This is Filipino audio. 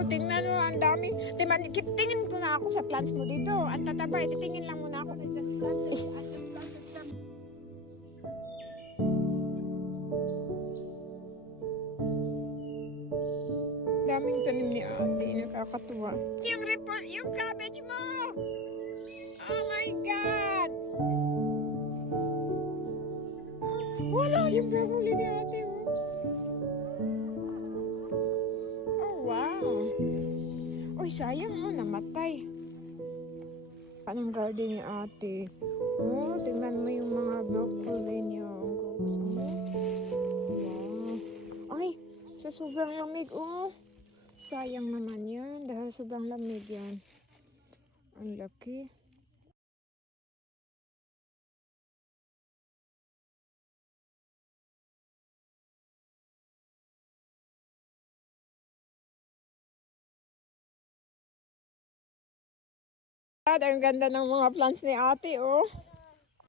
Oh, tingnan mo, ang daming. Tingin ko na ako sa plants mo dito. Ang tataba, titingin lang muna ako. Daming tanim ni ate, nakakatuwa. Yung cabbage mo! Oh my God! Wala yung broccoli ni ate, oh. Oh, wow. Uy, sayang, oh, namatay. Anong garden ni ate? Oh, tingnan mo yung mga broccoli niya. Ang gusto mo. Wow. Ay, sa sobrang lamig, oh. Sayang naman yan dahil sobrang lamig yan. Ang laki. Ang ganda ng mga plants ni ate, oh.